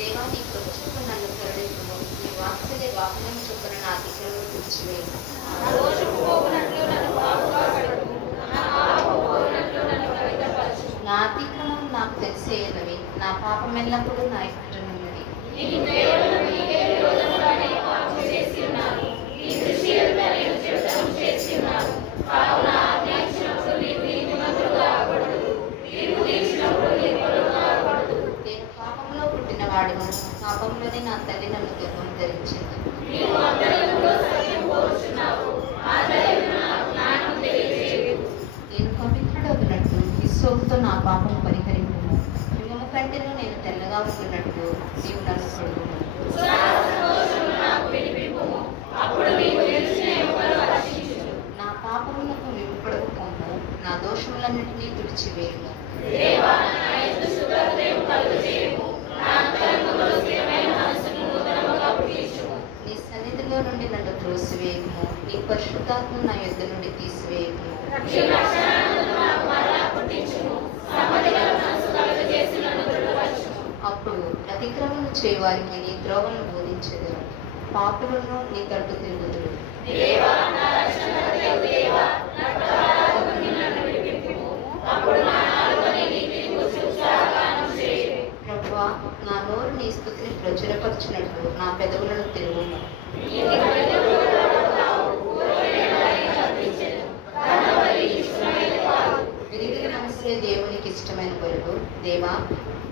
దేవా, నీ కృప చొప్పున నన్ను కరుణించుము. నీ వాత్సల్య వాహనం చొప్పున నా అతిక్రమం తుడిచివేయుము. నా దోషము పోవునట్లు నన్ను బాగుగా కడుగుము. నా పాపము పోవునట్లు నన్ను పవిత్రపరచుము. నా అతిక్రమం నాకు తెలిసేయనవి, నా పాపం ఎల్లప్పుడూ నా ఎదుటనున్నది. నీ దయవలన నీకే విరోధముగానే పాపము చేసి ఉన్నాను. నీ దృష్టి ఎదుట నేను చెడుతనము చేసి ఉన్నాను. కావున ఆజ్ఞ ఇచ్చినప్పుడు నీవు నీతిమంతుడుగా అగపడదు. తీర్పు తీర్చినప్పుడు నిర్మలుడుగా అగపడదు. నేను పాపంలో పుట్టినవాడును, పాపంలోనే నా తల్లి నన్ను గర్భం ధరించింది. నీవు అంతరంగంలో సత్యం కోరుచున్నావు. ఆ ధైర్యం నాకు జ్ఞానం తెలియజేయు. నేను పవిత్రుడవునట్టు హిస్సోపుతో నా పాపం పరిహరింపుము. హిమము కంటేను నేను తెల్లగా ఉంటున్నట్టు నీవు నన్ను కడుగుము. సంతోషము నాకు వినిపింపుము. అప్పుడు నీవు తెలిసిన ఎముకలు రక్షించును. నా పాపములకు విముఖుడవు పొమ్ము, నా దోషములన్నిటినీ తుడిచివేయుము. దేవా, నా యందు శుద్ధ హృదయం కలుగజేయుము. నా అంతరంగంలో స్థిరమైన మనస్సును నూతనముగా పుట్టించుము. నీ సన్నిధిలో నుండి నన్ను త్రోసివేయము, నీ పరిశుద్ధాత్మను నా యొద్ద నుండి తీసివేయము. నీ రక్షణానందము నాకు మరలా పుట్టించుము. సమ్మతిగల మనస్సు కలుగజేసి నన్ను దృఢపరచుము. అప్పుడు అతిక్రమము చేయవారికి నీ ద్రోవలను బోధించెదరు, పాపులను నీ తట్టు తిరుగుదురు. దేవా, నా రక్షణకర్తయగు దేవా, నా ప్రమాదము నుండి నన్ను విడిపింపుము. అప్పుడు నా నాలుక నీ నీతిని గూర్చి ఉత్సాహగానం చేయును. ప్రభువా, నా నోరు నీ స్తుతిని ప్రచురపరచినట్లు నా పెదవులను తిరుగుము. నీవు నన్ను పూర్వమైనదాన్ని కల్పించెను. ఘనబలి ఇష్టమైనది కాదు. విరిగిన మనసులే దేవునికి ఇష్టమైన బలులు. దేవా,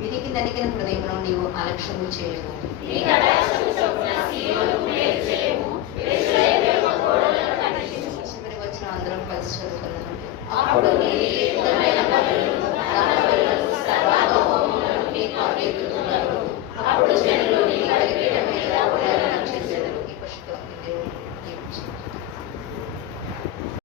విరిగి నలిగిన హృదయంలో నీవు అలక్ష్యము చేయవు. నీ కటాక్షము చొప్పున సీయోనుకు మేలు చేయము. యెరూషలేము యొక్క గోడలను కట్టించుము. చివరి వచ్చిన అందరం కలిసి చదువుకున్నాము. అప్పుడు నీ యుక్తమైన బలులు